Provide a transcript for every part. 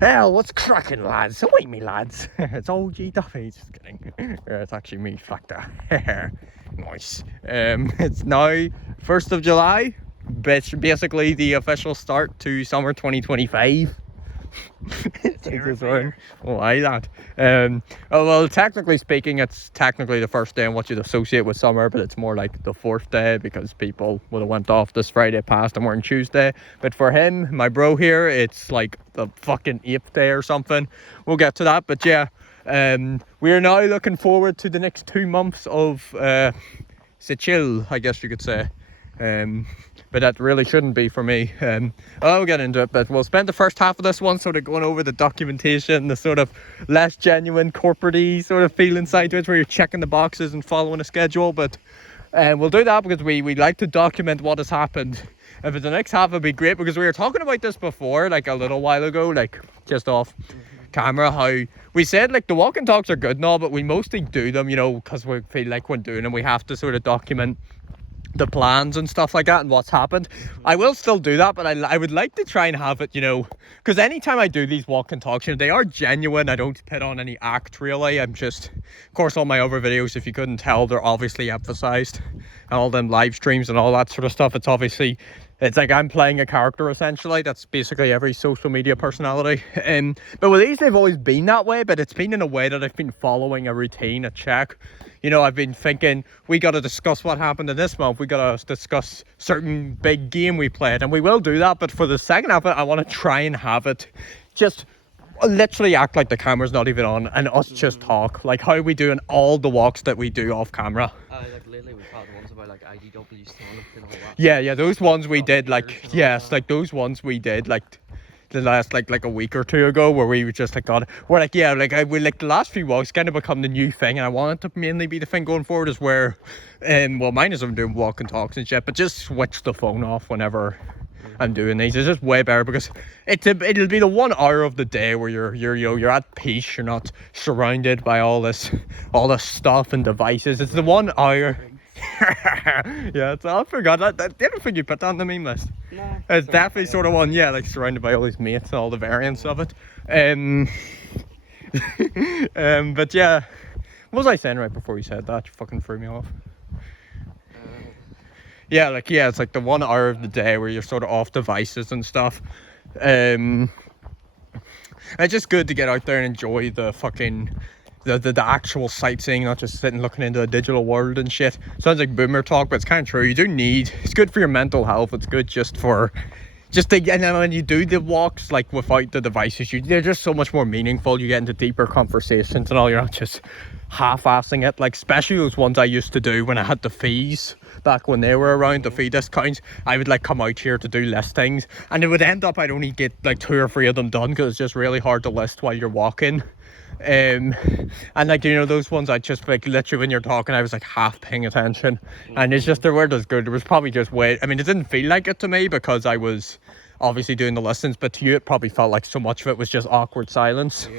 Hell, what's cracking, lads? Wait me, lads. It's OG Duffy. Just kidding. It's actually me, Factor. Nice. It's now 1st of July. Basically the official start to summer 2025. Why that? Well, technically speaking, it's technically the first day in what you'd associate with summer, but it's more like the 4th day because people would have went off this Friday past and weren't Tuesday. But for him, my bro here, it's like the fucking 8th day or something. We'll get to that, but yeah, we are now looking forward to the next 2 months of chill, I guess you could say. But that really shouldn't be for me. I'll get into it, but we'll spend the first half of this one sort of going over the documentation, the sort of less genuine corporate-y sort of feeling side to it, where you're checking the boxes and following a schedule. But we'll do that because we like to document what has happened. And for the next half, it'd be great because we were talking about this before, like a little while ago, like just off camera, how we said like the walk and talks are good and all, but we mostly do them, you know, because we feel like when doing them we have to sort of document the plans and stuff like that and what's happened. I will still do that, but I would like to try and have it, you know, because anytime I do these walk and talks, you know, they are genuine. I don't put on any act really. I'm just, of course, all my other videos, if you couldn't tell, they're obviously emphasized, and all them live streams and all that sort of stuff, it's obviously, it's like I'm playing a character essentially. That's basically every social media personality. But with these, they've always been that way, but it's been in a way that I've been following a routine, a check. You know, I've been thinking, we got to discuss what happened in this month. We got to discuss certain big game we played, and we will do that. But for the second half of it, I want to try and have it just literally act like the camera's not even on and us just talk. Like how we do in all the walks that we do off camera. Like lately we've had the ones about like IDW Sonic and all that. Yeah, those ones we did, like, yes, like those ones we did, like, the last like a week or two ago, where we were just like, God, we're like, yeah, like we like the last few walks kind of become the new thing, and I want it to mainly be the thing going forward is where, well, mine is I'm doing walk and talks and shit, but just switch the phone off whenever I'm doing these. It's just way better because it'll be the 1 hour of the day where you're at peace. You're not surrounded by all this stuff and devices. It's the 1 hour. Yeah, I forgot that. The other thing you put on the meme list. No, it's definitely sort of one, yeah, like surrounded by all these mates and all the variants of it. But yeah, what was I saying right before you said that? You fucking threw me off. Yeah, like, yeah, it's like the 1 hour of the day where you're sort of off devices and stuff. It's just good to get out there and enjoy the fucking the actual sightseeing, not just sitting looking into a digital world and shit. Sounds like boomer talk, but it's kind of true. You do need, it's good for your mental health. It's good just for, and then when you do the walks, like without the devices, they're just so much more meaningful. You get into deeper conversations and all. You're not just half-assing it, like especially those ones I used to do when I had the fees back when they were around, the fee discounts. I would like come out here to do listings, and it would end up I'd only get like 2 or 3 of them done because it's just really hard to list while you're walking. And like, you know, those ones I just like literally when you're talking I was like half paying attention, and it's just, they weren't as good. It was probably just way, I mean, it didn't feel like it to me because I was obviously doing the listens, but to you it probably felt like so much of it was just awkward silence.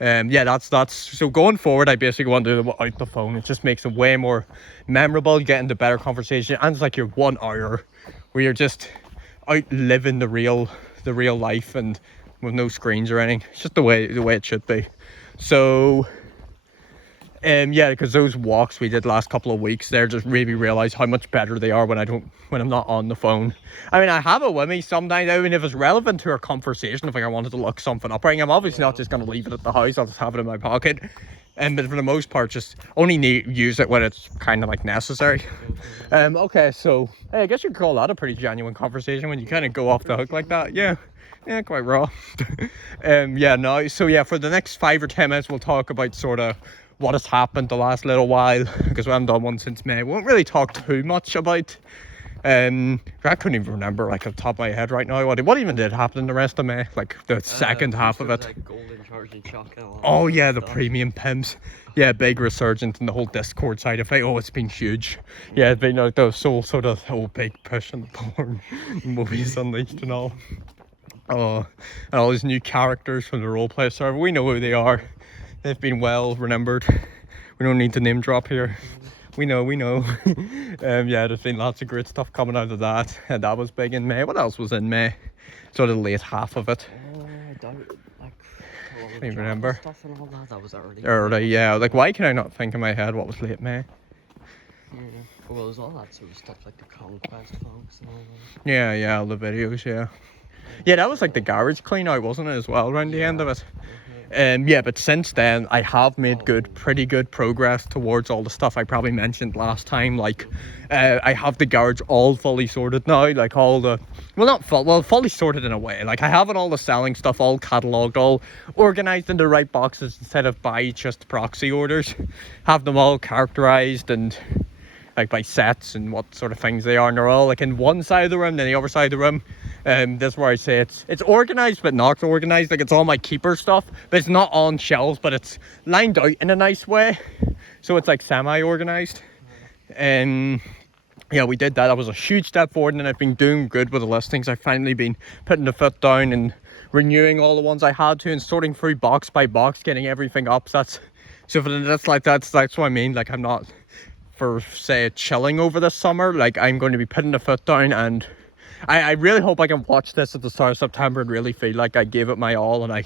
Yeah, that's so going forward I basically want to do them without the phone. It just makes it way more memorable. You get into better conversation, and it's like your 1 hour where you're just out living the real life and with no screens or anything. It's just the way it should be. So yeah, because those walks we did last couple of weeks there just made me realize how much better they are when I'm not on the phone. I mean, I have it with me sometimes. I mean, if it's relevant to our conversation, if like I wanted to look something up, I'm obviously not just going to leave it at the house. I'll just have it in my pocket. But for the most part, just only use it when it's kind of like necessary. Okay, so hey, I guess you could call that a pretty genuine conversation when you kind of go off the hook like that. Yeah, quite raw. Yeah, no, so yeah, for the next 5 or 10 minutes we'll talk about sort of what has happened the last little while, because we haven't done one since May. We won't really talk too much about, I couldn't even remember like off the top of my head right now what even did happen in the rest of May, like the second half of it. Like Golden Charge and Shock and all. Oh yeah, the premium pimps. Yeah, big resurgence in the whole Discord side of it. Oh, it's been huge. Yeah, it's been like the whole sort of big push in the porn movies Unleashed and all. Oh, and all these new characters from the roleplay server. We know who they are. They've been well remembered. We don't need to name drop here. We know. Yeah, there's been lots of great stuff coming out of that. And that was big in May. What else was in May? Sort of the late half of it. I doubt, like all Can't the even Java remember. stuff and all that. That was early. Early, yeah. Like, why can I not think in my head what was late May? Yeah. Well, it was all that sort of stuff like the Conquest Funks and all that. Yeah, all the videos, yeah. Yeah, that was like the garage clean out, wasn't it, as well, around the end of it? Yeah, but since then I have made pretty good progress towards all the stuff I probably mentioned last time. Like, I have the garage all fully sorted now. Like all the, well, not full, well, fully sorted in a way. Like I have it all the selling stuff all catalogued, all organized into the right boxes instead of by just proxy orders. Have them all characterized and like by sets and what sort of things they are, and they're all like in one side of the room, then the other side of the room. That's where I say it's organized but not organized. Like it's all my keeper stuff, but it's not on shelves, but it's lined out in a nice way, so it's like semi-organized. And yeah, we did that. That was a huge step forward, and I've been doing good with the listings. I've finally been putting the foot down and renewing all the ones I had to and sorting through box by box, getting everything up. That's what I mean. Like I'm not, for say, chilling over the summer. Like I'm going to be putting the foot down, and I really hope I can watch this at the start of September and really feel like I gave it my all, and I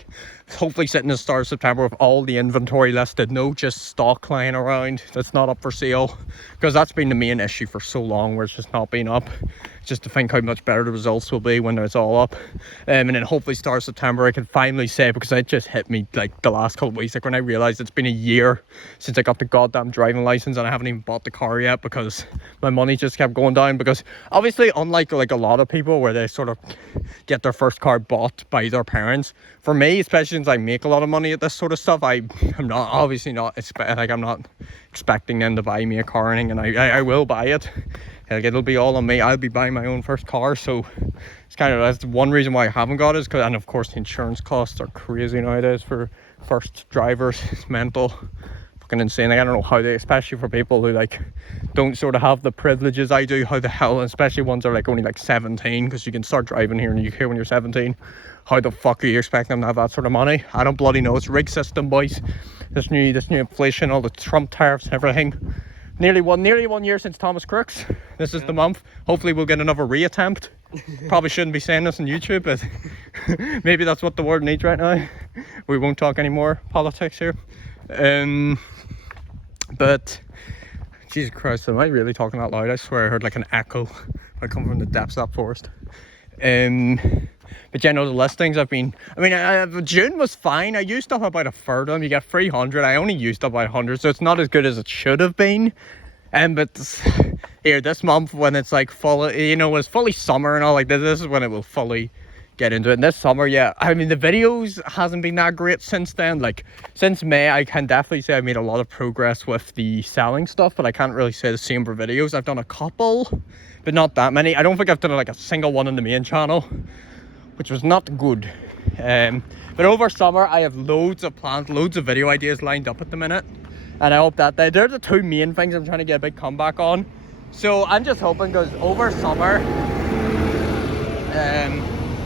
hopefully sit in the start of September with all the inventory listed, no just stock lying around that's not up for sale, because that's been the main issue for so long, where it's just not been up. Just to think how much better the results will be when it's all up. And then hopefully start of September I can finally say, because it just hit me like the last couple of weeks, like when I realized it's been a year since I got the goddamn driving license and I haven't even bought the car yet because my money just kept going down. Because obviously, unlike like a lot of people where they sort of get their first car bought by their parents, for me, especially since I make a lot of money at this sort of stuff, I'm not expecting them to buy me a car or anything, and I will buy it. Like it'll be all on me. I'll be buying my own first car, so it's kind of, that's one reason why I haven't got it, is because, and of course the insurance costs are crazy nowadays for first drivers. It's mental, fucking insane. Like I don't know how they, especially for people who like don't sort of have the privileges I do, how the hell, especially ones that are like only like 17, because you can start driving here in the UK when you're 17. How the fuck are you expecting them to have that sort of money? I don't bloody know. It's a rigged system, boys. This new inflation, all the Trump tariffs and everything. Nearly 1 year since Thomas Crooks. This is the month. Hopefully we'll get another reattempt. Probably shouldn't be saying this on YouTube, but maybe that's what the world needs right now. We won't talk any more politics here. But Jesus Christ, am I really talking out loud? I swear I heard like an echo. I come from the depths of that forest. But yeah, no, the listings June was fine. I used up about a third of them. You get 300. I only used up about 100, so it's not as good as it should have been. But here, this month, when it's like full, it's fully summer and all like this is when it will fully get into it. And this summer, yeah, I mean, the videos hasn't been that great since then. Like, since May, I can definitely say I made a lot of progress with the selling stuff, but I can't really say the same for videos. I've done a couple, but not that many. I don't think I've done like a single one on the main channel, which was not good. But over summer I have loads of plans, loads of video ideas lined up at the minute, and I hope that they're the two main things I'm trying to get a big comeback on. So I'm just hoping, because over summer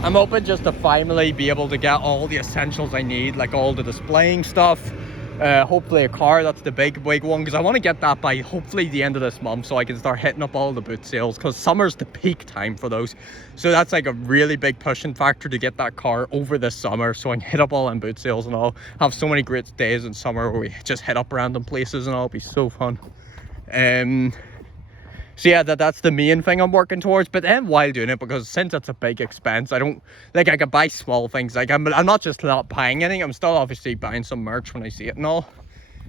I'm hoping just to finally be able to get all the essentials I need, like all the displaying stuff, hopefully a car. That's the big one, because I want to get that by hopefully the end of this month, so I can start hitting up all the boot sales, because summer's the peak time for those. So that's like a really big pushing factor to get that car over this summer, so I can hit up all them boot sales and all. Have so many great days in summer where we just hit up random places and all. It'll be so fun. So yeah, that's the main thing I'm working towards. But then while doing it, because since it's a big expense, I don't, like, I can buy small things. Like I'm not just not buying anything, I'm still obviously buying some merch when I see it and all.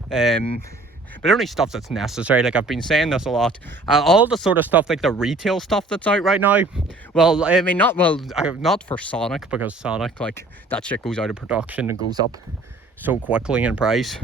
But only stuff that's necessary. Like I've been saying this a lot. All the sort of stuff, like the retail stuff that's out right now. Well, I mean, not for Sonic, because Sonic, like, that shit goes out of production and goes up so quickly in price.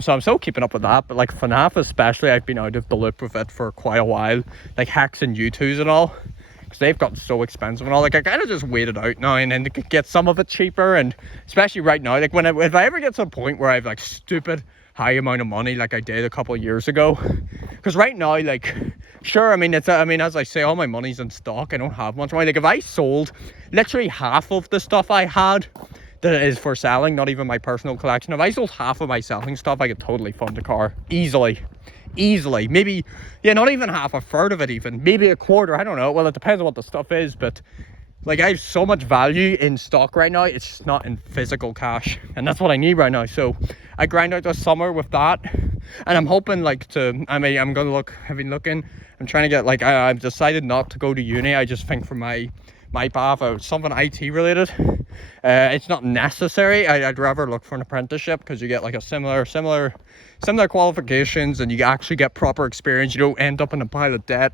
So I'm still keeping up with that. But like FNAF especially, I've been out of the loop with it for quite a while. Like Hex and U2s and all, because they've gotten so expensive and all. Like I kind of just waited out now and then to get some of it cheaper. And especially right now, like if I ever get to a point where I've like stupid high amount of money like I did a couple of years ago, because right now, like, sure, I mean, as I say, all my money's in stock. I don't have much money. Like if I sold literally half of the stuff I had that is for selling, not even my personal collection, if I sold half of my selling stuff, I could totally fund a car easily. Maybe, yeah, not even half, a third of it even, maybe a quarter, I don't know. Well, it depends on what the stuff is, but like I have so much value in stock right now, it's just not in physical cash, and that's what I need right now. So I grind out the summer with that, and I'm hoping like I'm gonna look, I've been looking, I'm trying to get like, I've decided not to go to uni. I just think for my path, something IT related, it's not necessary. I'd rather look for an apprenticeship, because you get like a similar qualifications, and you actually get proper experience. You don't end up in a pile of debt,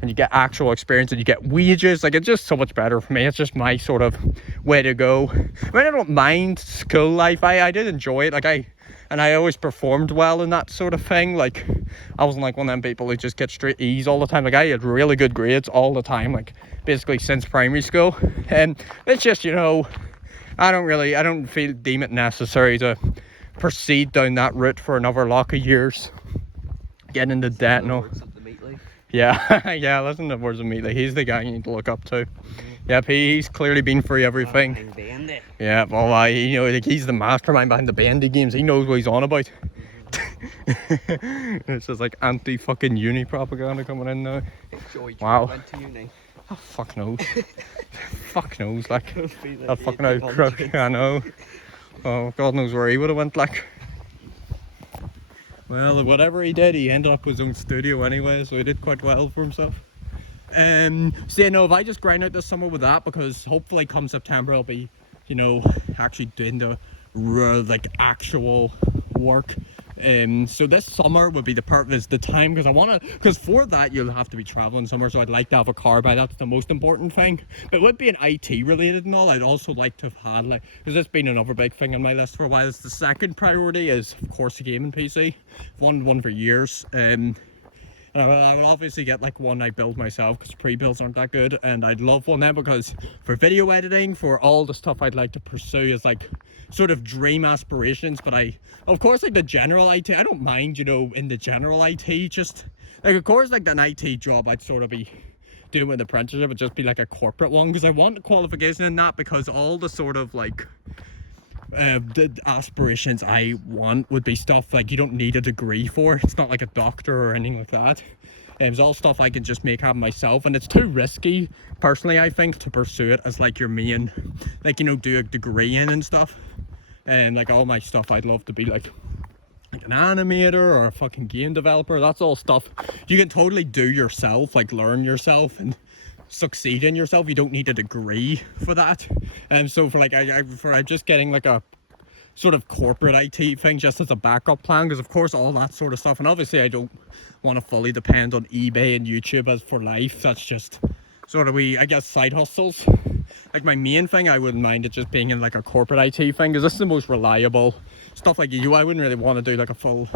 and you get actual experience, and you get wages. Like, it's just so much better for me. It's just my sort of way to go. I mean, I don't mind school life. I did enjoy it. Like, I always performed well in that sort of thing. Like, I wasn't like one of them people who just get straight E's all the time. Like, I had really good grades all the time, like basically since primary school. And it's just, you know, I don't deem it necessary to proceed down that route for another lot of years, getting into debt and all. Yeah, yeah, listen to the words of Meatley. He's the guy you need to look up to. Yep, he's clearly been through everything. Yeah, well, you know, like, he's the mastermind behind the Bandy games. He knows what he's on about. It's just like anti-fucking uni propaganda coming in now. Wow. Went to uni. Oh, fuck knows. Fuck knows, like. That fucking out crook, I know. Oh, God knows where he would have went, like. Well, whatever he did, he ended up with his own studio anyway, so he did quite well for himself. So yeah, no, if I just grind out this summer with that, because hopefully come September I'll be, you know, actually doing the like actual work. So this summer would be the time, because for that you'll have to be traveling somewhere, so I'd like to have a car by that's the most important thing. But it would be an IT related and all. I'd also like to have had, like, because that's been another big thing on my list for a while. It's the second priority is of course a gaming PC. I've wanted one for years. I will obviously get like one I build myself, because pre-builds aren't that good, and I'd love one now, because for video editing, for all the stuff I'd like to pursue is like sort of dream aspirations. But of course, like the general IT, I don't mind, you know, in the general IT, just like, of course, like an IT job I'd sort of be doing with an apprenticeship would just be like a corporate one, because I want a qualification in that, because all the sort of like the aspirations I want would be stuff like you don't need a degree for. It's not like a doctor or anything like that. It's all stuff I can just make happen myself, and it's too risky personally, I think, to pursue it as like your main, like, you know, do a degree in and stuff. And like all my stuff, I'd love to be like an animator or a fucking game developer. That's all stuff you can totally do yourself, like learn yourself and succeed in yourself. You don't need a degree for that. And so for like for just getting like a sort of corporate IT thing just as a backup plan, because of course all that sort of stuff, and obviously I don't want to fully depend on eBay and YouTube as for life. That's just sort of I guess side hustles. Like my main thing, I wouldn't mind it just being in like a corporate IT thing, because this is the most reliable stuff. Like I wouldn't really want to do like a full,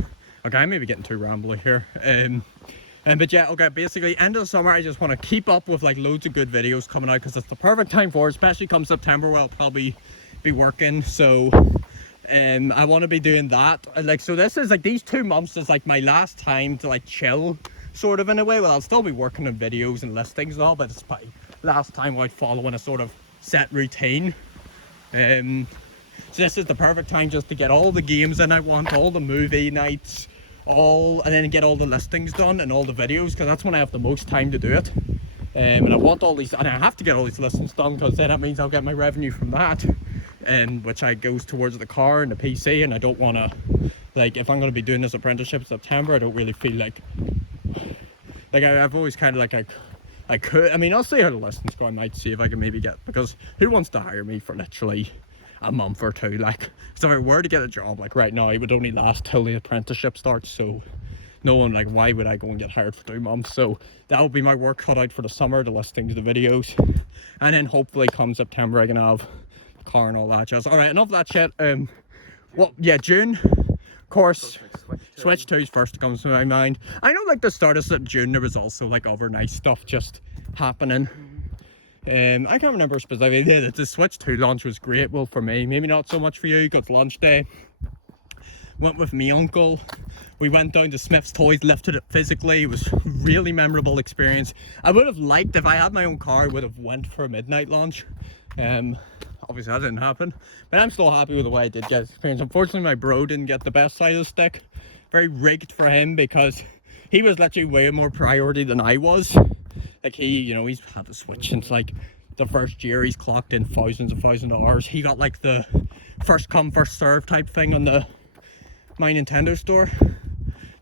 okay, I may be getting too rambly here. But yeah, okay, basically end of the summer I just want to keep up with like loads of good videos coming out, because it's the perfect time for it, especially come September where I'll probably be working. So I want to be doing that. Like, so this is like, these 2 months is like my last time to like chill, sort of, in a way. Well, I'll still be working on videos and listings and all, but it's my last time without following a sort of set routine. So this is the perfect time just to get all the games in I want, all the movie nights, and then get all the listings done and all the videos, because that's when I have the most time to do it. And I want all these, and I have to get all these listings done, because then that means I'll get my revenue from that, which goes towards the car and the PC. And I don't want to, like, if I'm going to be doing this apprenticeship in September, I don't really feel like I've always kind of like I could, I mean, I'll see how the listings go. I might see if I can maybe get, because who wants to hire me for literally a month or two? Like, so if I were to get a job like right now, it would only last till the apprenticeship starts. So no one, like, why would I go and get hired for 2 months? So that will be my work cut out for the summer, the listings, the videos, and then hopefully come September I can have a car and all that jazz. All right, enough of that shit. Well, yeah, June, of course, Switch 2's first comes to my mind. I know, like, the start of June there was also like other nice stuff just happening. I can't remember specifically. Yeah, the Switch 2 launch was great. Well, for me, maybe not so much for you. Got launch day, went with me uncle. We went down to Smith's Toys, lifted it physically. It was a really memorable experience. I would have liked, if I had my own car, I would have went for a midnight launch. Obviously that didn't happen, but I'm still happy with the way I did get experience. Unfortunately, my bro didn't get the best side of the stick. Very rigged for him, because he was literally way more priority than I was. Like, he, you know, he's had the Switch since like the first year he's clocked in thousands and thousands of hours. He got like the first come first serve type thing on my Nintendo store.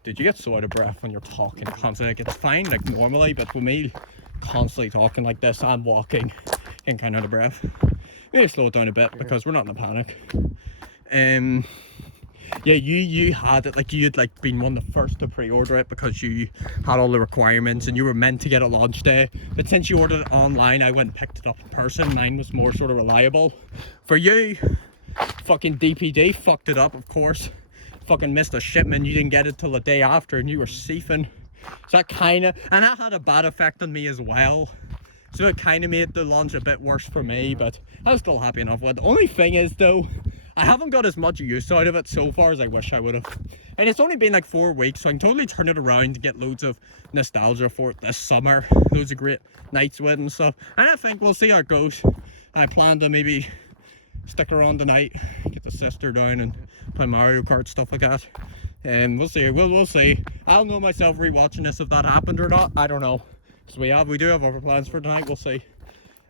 Dude, you get so out of breath when you're talking constantly. Like, it's fine like normally, but with me constantly talking like this and walking, getting kind of out of breath. Maybe slow it down a bit because we're not in a panic. Yeah, you had it, like you had like been one of the first to pre-order it because you had all the requirements and you were meant to get a launch day. But since you ordered it online, I went and picked it up in person. Mine was more sort of reliable. For you, fucking DPD fucked it up, of course. Fucking missed a shipment. You didn't get it till the day after, and you were seething. So that and that had a bad effect on me as well. So it kind of made the launch a bit worse for me, but I was still happy enough with it. The only thing is though, I haven't got as much use out of it so far as I wish I would have. And it's only been like 4 weeks, so I can totally turn it around to get loads of nostalgia for it this summer. Loads of great nights with it and stuff. And I think we'll see how it goes. I plan to maybe stick around tonight, get the sister down and play Mario Kart, stuff like that. And we'll see. We'll see. I'll know myself rewatching this if that happened or not. I don't know. So we do have other plans for tonight. We'll see.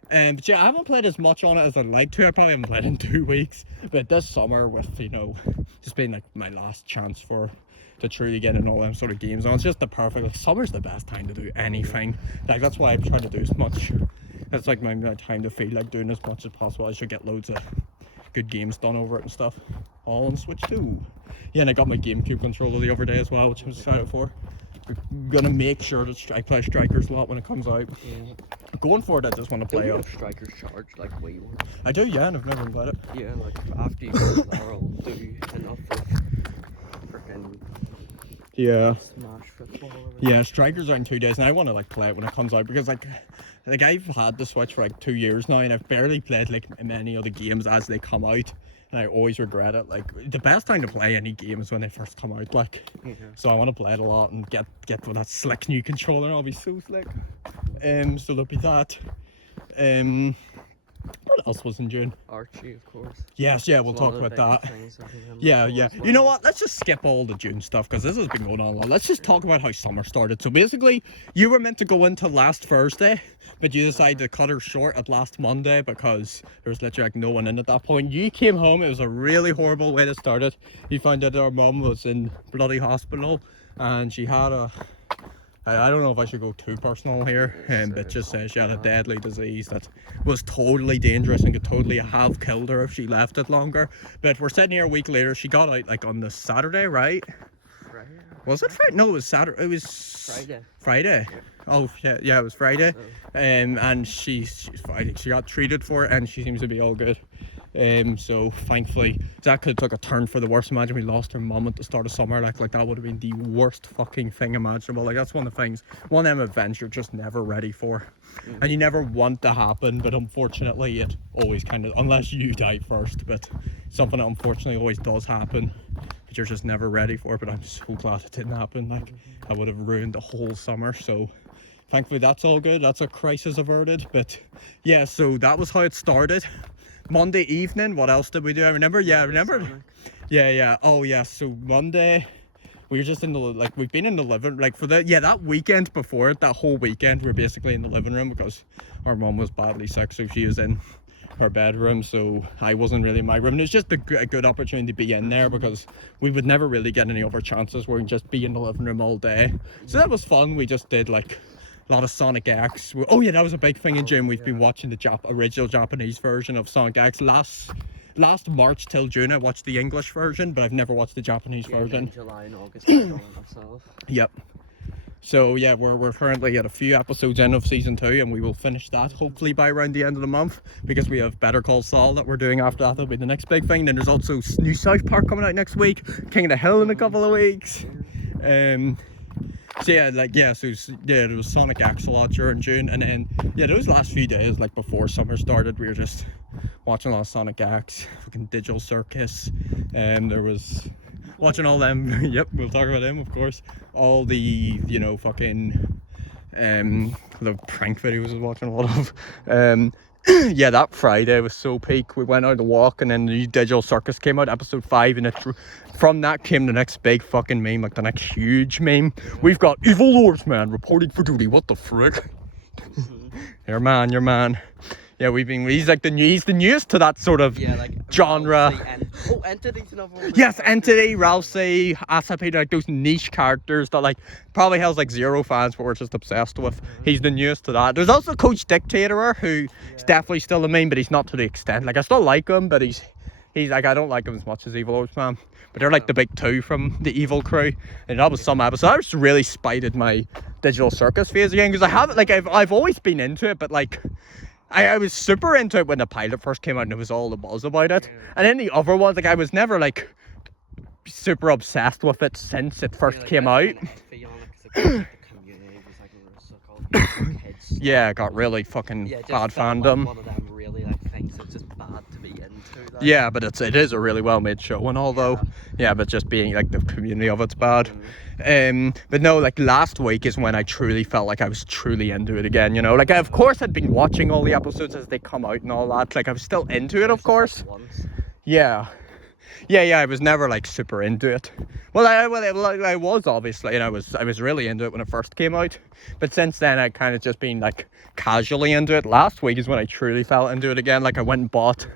But yeah, I haven't played as much on it as I'd like to. I probably haven't played in 2 weeks. But this summer, with, you know, just being like my last chance to truly get in all them sort of games on, it's just the perfect, like, summer's the best time to do anything. Like, that's why I'm trying to do as much. That's like my time to feel like doing as much as possible. I should get loads of good games done over it and stuff. All on Switch too. Yeah, and I got my GameCube controller the other day as well, which I'm excited for. I'm gonna make sure that I play Strikers a lot when it comes out. Yeah. Going for it, I just want to play Don't it. you have Strikers charge like way more? I do, yeah, and I've never played it. Yeah, like after you go that'll do enough for freaking Yeah. Smash football. Yeah, Strikers out in 2 days, and I want to like play it when it comes out because like I've had the Switch for like 2 years now, and I've barely played like many of the games as they come out, and I always regret it. Like, the best time to play any game is when they first come out. Like, so I want to play it a lot and get with that slick new controller. I'll be so slick. So there'll be that. What else was in June? Archie, of course. Yes, yeah, we'll It's one talk of the about biggest that. things I think I'm Yeah, looking yeah. for as You know well. what? Let's just skip all the June stuff because this has been going on a lot. Let's just talk about how summer started. So basically, you were meant to go into last Thursday, but you decided to cut her short at last Monday because there was literally like no one in at that point. You came home. It was a really horrible way to start it. You found out our mum was in bloody hospital and she had a... I don't know if I should go too personal here, but just says she had a deadly disease that was totally dangerous and could totally have killed her if she left it longer. But we're sitting here a week later. She got out like on the Saturday, right? Friday? Was it Friday? No, it was Saturday. It was Friday. Friday. Yeah. Oh yeah, it was Friday. So, And she's fine. She got treated for it, and she seems to be all good. So thankfully, that could have took a turn for the worse. Imagine we lost her mum at the start of summer. Like that would have been the worst fucking thing imaginable. Like, that's one of the things, one of them events you're just never ready for, and you never want to happen. But unfortunately, it always kind of, unless you die first. But something that unfortunately always does happen. But you're just never ready for it. But I'm so glad it didn't happen. Like, I would have ruined the whole summer. So thankfully, that's all good. That's a crisis averted. But yeah, so that was how it started. Monday evening, what else did we do? I remember, yeah, I remember. Yeah. Oh yeah, so Monday, we were just in the, like, we've been in the living, like, for the, yeah, that weekend before it, that whole weekend, we were basically in the living room because our mum was badly sick, so she was in her bedroom, so I wasn't really in my room. And it was just a good opportunity to be in there because we would never really get any other chances where we just be in the living room all day. So that was fun. We just did like a lot of Sonic X. Oh yeah, that was a big thing in June. We've been watching the original Japanese version of Sonic X. Last March till June I watched the English version, but I've never watched the Japanese version. In July and August, I done it myself. Yep. So yeah, we're currently at a few episodes in of season 2, and we will finish that hopefully by around the end of the month because we have Better Call Saul that we're doing after that. That'll be the next big thing. Then there's also new South Park coming out next week, King of the Hill in a couple of weeks. So yeah, like, yeah, so yeah, there was Sonic X a lot during June, and then yeah, those last few days, like before summer started, we were just watching a lot of Sonic X, fucking Digital Circus, and there was watching all them. Yep, we'll talk about them, of course. All the, you know, fucking the prank videos I was watching a lot of. Yeah, that Friday was so peak. We went out to walk, and then the new Digital Circus came out, episode 5, and from that came the next big fucking meme, like the next huge meme. We've got Evil Lords Man reporting for duty. What the frick? Your man. Yeah, he's like he's the newest to that sort of Yeah, like genre. Ralphie and Entity's another one. Yes, Entity, Ralsei, Asapi, like those niche characters that like probably has like zero fans but we're just obsessed with. He's the newest to that. There's also Coach Dictator, who is definitely still a meme, but he's not to the extent. Like I still like him, but he's like I don't like him as much as Evil Orbs Man. But they're like the big two from the Evil crew, and that was some episode. I just really spited my Digital Circus phase again because I haven't like I've always been into it, but like. I was super into it when the pilot first came out and it was all the buzz about it. And then the other ones, like I was never like super obsessed with it since it first came out. Yeah, it got really fucking bad fandom. One of them really like thinks it's just bad to be into. Like. Yeah, but it is a really well made show and all though. Yeah, but just being like the community of it's bad. But no, like last week is when I truly felt like I was truly into it again, you know. Like of course I'd been watching all the episodes as they come out and all that. Like I was still into it, of course. Yeah, I was never like super into it. Well, I was obviously, and I was really into it when it first came out. But since then, I kind of just been like casually into it. Last week is when I truly fell into it again. Like I went and bought,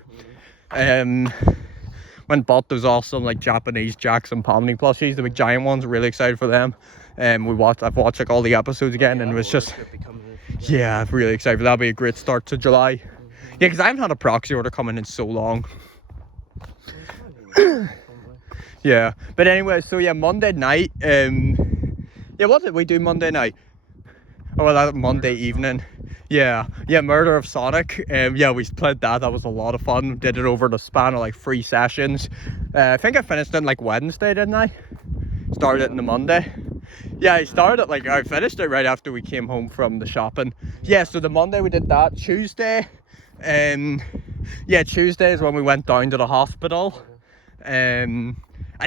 those awesome like Japanese Jackson Pomni plushies, the big giant ones. Really excited for them. I've watched like all the eepisodes again, and it was just, I'm really excited for that. That'll be a great start to July. Yeah, because I haven't had a proxy order coming in so long. Yeah, but anyway, so yeah, Monday night, what did we do Monday night? Oh, well, that Monday evening. Yeah, Murder of Sonic. We played that. That was a lot of fun. Did it over the span of like 3 sessions. I think I finished it like Wednesday, didn't I? Started it on the Monday. Yeah, I finished it right after we came home from the shopping. Yeah, so the Monday we did that. Tuesday, Tuesday is when we went down to the hospital. And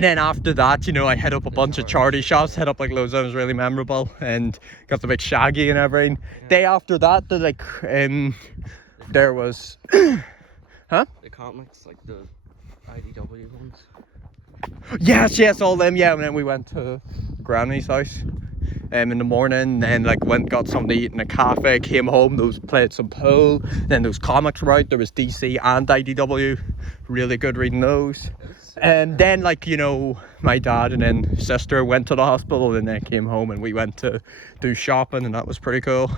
then after that, you know, I hit up a bunch of charity shops, hit up like loads of them. It was really memorable and got the big Shaggy and everything. Day after that, there was the comics, like the IDW ones. Yes, all them, yeah. And then we went to Granny's house in the morning, and like got something to eat in a cafe, came home, played some pool, then those comics were out. There was DC and IDW, really good reading those. And then like, you know, my dad and then sister went to the hospital, and then came home and we went to do shopping, and that was pretty cool.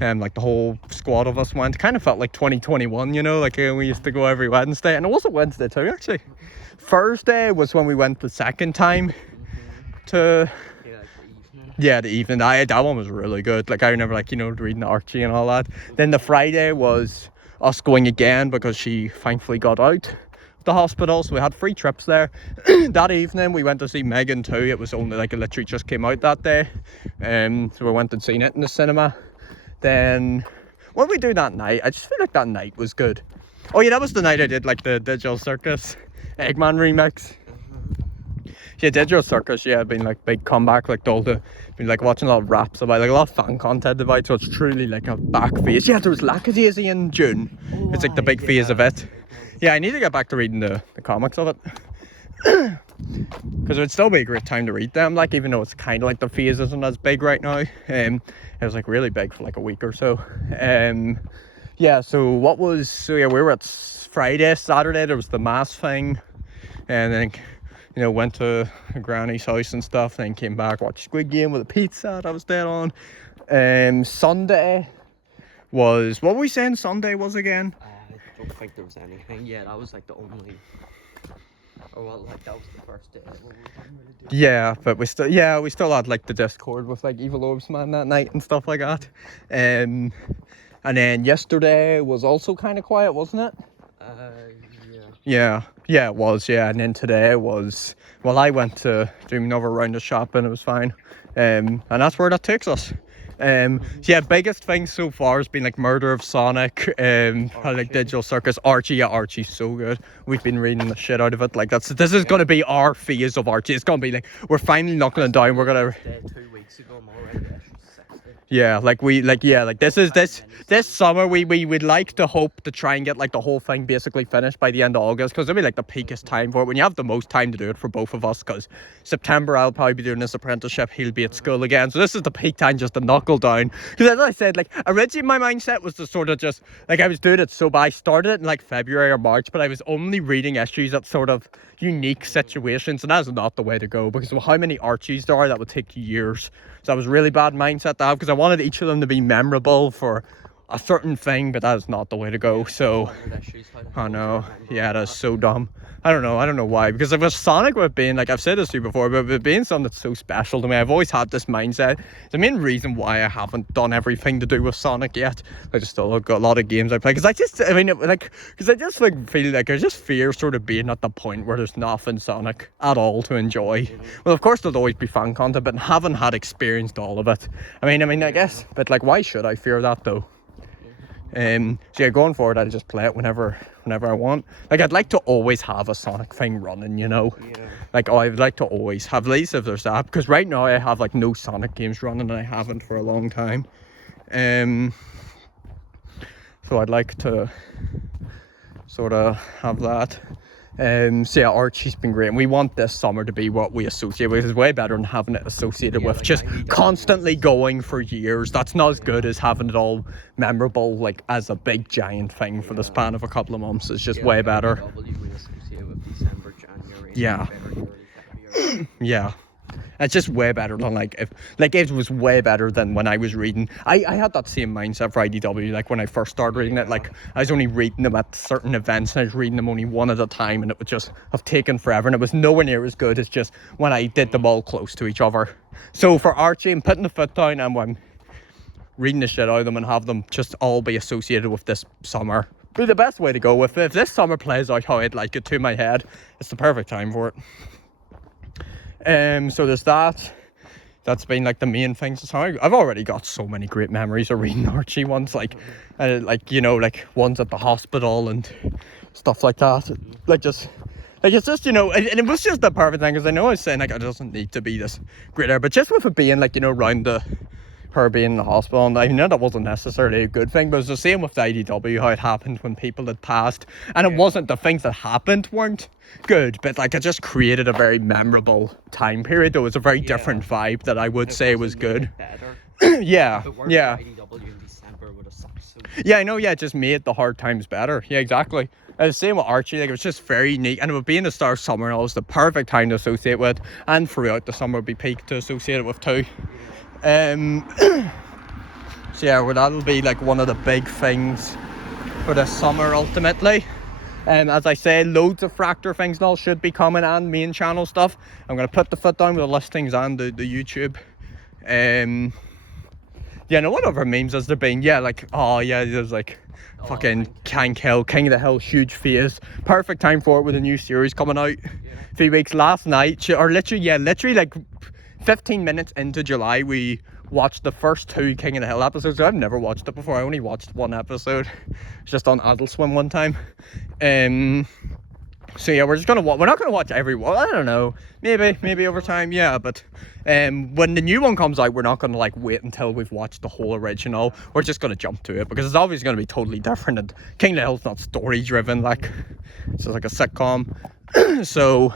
And like the whole squad of us went. It kind of felt like 2021, you know, like we used to go every Wednesday, and it wasn't Wednesday too actually. Thursday was when we went the second time to the evening. That one was really good. Like I remember, like, you know, reading Archie and all that. Then the Friday was us going again because she thankfully got out the hospital, so we had 3 trips there. That evening we went to see Megan 2. It was only like it literally just came out that day, so we went and seen it in the cinema. Then what did we do that night? I just feel like that night was good. Oh yeah, that was the night I did like the Digital Circus Eggman remix. Yeah, Digital Circus, yeah, been like big comeback, like been like watching a lot of raps about, like a lot of fan content about it, so it's truly like a back phase. Yeah, there was Lackadaisy in June. It's like the big phase of it. Yeah, I need to get back to reading the comics of it. Because it would still be a great time to read them, like, even though it's kind of like the phase isn't as big right now. It was like really big for like a week or so. We were at Friday, Saturday, there was the mass thing, and then, you know, went to Granny's house and stuff, then came back, watched Squid Game with a pizza that was dead on. Sunday was, what were we saying Sunday was again? I don't think there was anything. Yeah, that was like the only, that was the first day. Yeah, but we still had like the Discord with like Evil Orbs Man that night and stuff like that. And then yesterday was also kind of quiet, wasn't it? Yeah, it was, yeah. And then today was, well, I went to do another round of shopping, it was fine. And that's where that takes us. Biggest thing so far has been like Murder of Sonic, like Digital Circus, Archie. Yeah, Archie's so good. We've been reading the shit out of it. Like this is gonna be our phase of Archie. It's gonna be like, we're finally knuckling down. We're gonna. 2 weeks ago, I'm already Yeah, like this summer we would like to hope to try and get like the whole thing basically finished by the end of August, because it'll be like the peakest time for it when you have the most time to do it for both of us, because September I'll probably be doing this apprenticeship, he'll be at school again, so this is the peak time just to knuckle down. Because as I said, like originally my mindset was to sort of just like I was doing it, so I started it in like February or March, but I was only reading issues at sort of unique situations, and that's not the way to go, because how many Archies there are that would take years. So that was a really bad mindset to have, because I wanted each of them to be memorable for a certain thing, but that is not the way to go. So I know, yeah, that's so dumb. I don't know why, because if it's Sonic with being, like I've said this to you before, but with being something that's so special to me, I've always had this mindset. The main reason why I haven't done everything to do with Sonic yet, I just still got a lot of games I play, because I just like feel like I just fear sort of being at the point where there's nothing Sonic at all to enjoy. Well, of course there'll always be fan content, but haven't had experienced all of it. I mean I guess, but like why should I fear that though? So yeah, going forward I'll just play it whenever I want. Like I'd like to always have a Sonic thing running, you know. Yeah. Like I'd like to always have, at least if there's that, because right now I have like no Sonic games running, and I haven't for a long time. So I'd like to sort of have that. So yeah, Archie's been great, and we want this summer to be what we associate with. It's way better than having it associated with like just IDW. constantly going for years. That's not as good as having it all memorable, like as a big giant thing for the span of a couple of months. It's just way better. IDW we associate with December, January, Yeah. February, February. Yeah, it's just way better than like if it was way better than when I was reading. I had that same mindset for IDW, like when I first started reading it. Like I was only reading them at certain events, and I was reading them only one at a time, and it would just have taken forever, and it was nowhere near as good as just when I did them all close to each other. So for Archie, I'm putting the foot down, and I'm reading the shit out of them and have them just all be associated with this summer. Be the best way to go with it. If this summer plays out how I'd like it to in my head, it's the perfect time for it. So there's that. That's been like the main things. So I've already got so many great memories of reading Archie ones, like you know, like ones at the hospital and stuff like that. It's just, you know, and it was just the perfect thing, because I know I was saying like it doesn't need to be this great era, but just with it being like, you know, around her being in the hospital, and I know that wasn't necessarily a good thing, but it was the same with the IDW, how it happened when people had passed, and it wasn't, the things that happened weren't good, but like it just created a very memorable time period. There was a very different vibe that I would say was good. Yeah, yeah. IDW in December would have sucked so Yeah, I know, yeah, it just made the hard times better. Yeah, exactly. The same with Archie, like it was just very neat, and it would be in the start of summer, and it was the perfect time to associate with, and throughout the summer would be peak to associate it with too. So yeah, well, that'll be like one of the big things for the summer ultimately. As I say, loads of Fractor things and all should be coming, and main channel stuff. I'm gonna put the foot down with the listings and the YouTube. Yeah, no, what other memes has there been? Yeah, like, oh yeah, there's like fucking King of the Hill, huge phase. Perfect time for it with a new series coming out. 3 weeks last night, or literally like 15 minutes into July, we watched the first 2 King of the Hill episodes. I've never watched it before. I only watched one episode. It's just on Adult Swim one time. So yeah, we're not gonna watch every one. I don't know, maybe over time, yeah. But when the new one comes out, we're not gonna like wait until we've watched the whole original. We're just gonna jump to it, because it's obviously gonna be totally different. And King of the Hill's not story driven, like it's just like a sitcom. So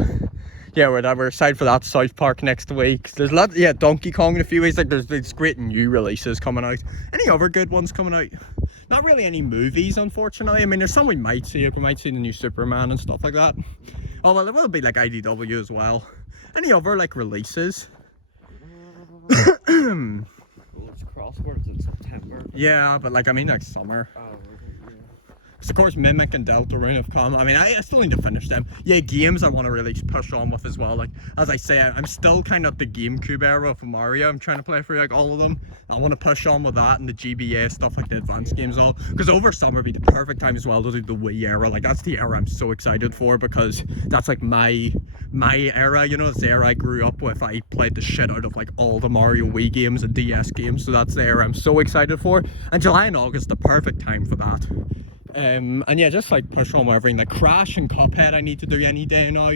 yeah, we're excited for that. South Park next week. There's lots, yeah, Donkey Kong in a few weeks. Like there's great new releases coming out. Any other good ones coming out? Not really any movies, unfortunately. I mean, there's some we might see. We might see the new Superman and stuff like that. Oh well, it will be like IDW as well. Any other like releases? It's Crosswords in September. Yeah, but like I mean, like summer. Oh, Of course, Mimic and Deltarune have come. I mean, I still need to finish them. Yeah, games I want to really push on with as well. Like, as I say, I'm still kind of at the GameCube era of Mario. I'm trying to play through like all of them. I want to push on with that and the GBA stuff, like the advanced games all. Because over summer would be the perfect time as well to do the Wii era. Like, that's the era I'm so excited for, because that's like my era, you know, it's the era I grew up with. I played the shit out of like all the Mario Wii games and DS games. So that's the era I'm so excited for. And July and August, the perfect time for that. And yeah, just like push on with everything, like Crash and Cuphead I need to do any day now.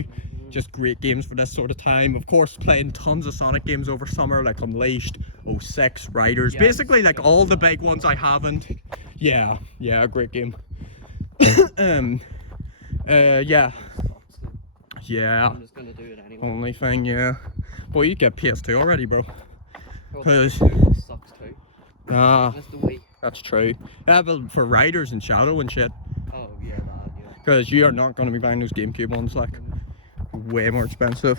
Just great games for this sort of time. Of course, playing tons of Sonic games over summer, like Unleashed, 06, Riders. Yeah, Basically, like yeah. all the big ones I haven't. Yeah, great game. Yeah. Yeah. I'm just gonna do it anyway. Only thing, yeah. Boy, you get PS2 already, bro. Well, 'Cause- PS2 sucks too. Ah, That's the Wii. that's true. Yeah, but for Riders and Shadow and shit. Oh yeah, that yeah. Because you are not going to be buying those GameCube ones, like, way more expensive.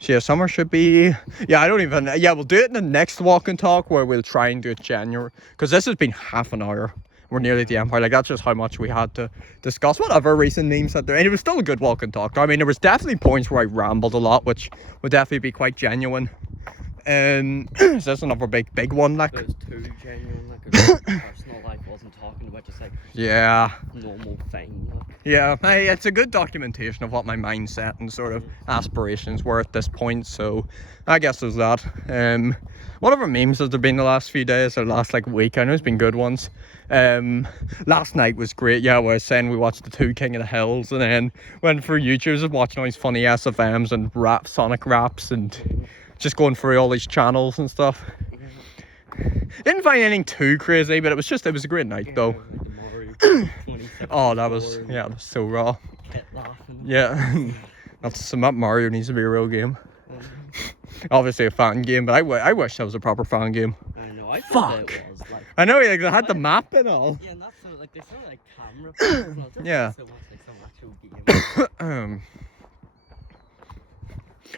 So yeah, summer should be... Yeah, I don't even... Yeah, we'll do it in the next walk and talk where we'll try and do it January. Because this has been half an hour. We're nearly at the Empire. Like, that's just how much we had to discuss. Whatever recent names that there... And it was still a good walk and talk. I mean, there was definitely points where I rambled a lot, which would definitely be quite genuine. So that's another big one, like... But it's too genuine, like, a personal life wasn't talking about just like Yeah. normal thing. Like. Yeah, hey, it's a good documentation of what my mindset and sort of aspirations were at this point, so I guess there's that. Whatever memes has there been the last few days or last like week? I know it's been good ones. Last night was great. Yeah, where I was saying we watched the 2 King of the Hills and then went for YouTubers and watching all these funny SFMs and Sonic raps and just going through all these channels and stuff. Didn't find anything too crazy, but it was a great night though. Like the Mario 27 Oh, that was and that was so raw. Pit laughing. Yeah, that's some that Mario needs to be a real game. Obviously a fan game, but I wish that was a proper fan game. I know. I thought Fuck. it was like. I know, like they had the map and all. Yeah, and that's so, like they sound like camera. photos, and all, just Yeah. So much like some actual game.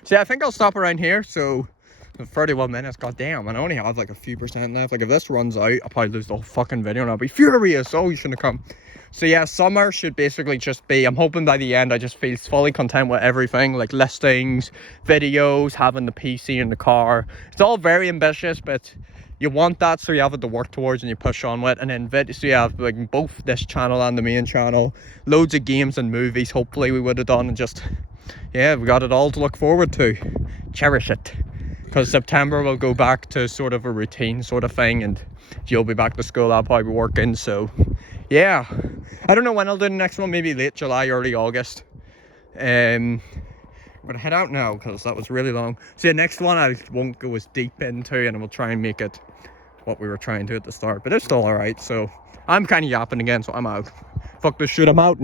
So yeah, I think I'll stop around here. So 31 minutes, goddamn, and I only have like a few percent left. Like if this runs out, I'll probably lose the whole fucking video and I'll be furious. Oh, you shouldn't have come. So yeah, summer should basically just be, I'm hoping by the end I just feel fully content with everything, like listings, videos, having the PC in the car. It's all very ambitious, but you want that so you have it to work towards and you push on with. And then so you have like both this channel and the main channel, loads of games and movies hopefully we would have done, and just, yeah, we got it all to look forward to. Cherish it. Because September we'll go back to sort of a routine sort of thing, and you'll be back to school, I'll probably be working, so yeah. I don't know when I'll do the next one, maybe late July, early August. I'm gonna head out now because that was really long. So the next one I won't go as deep into, and we'll try and make it what we were trying to at the start, but it's still alright. So I'm kind of yapping again, so I'm out. Fuck this shit, I'm out.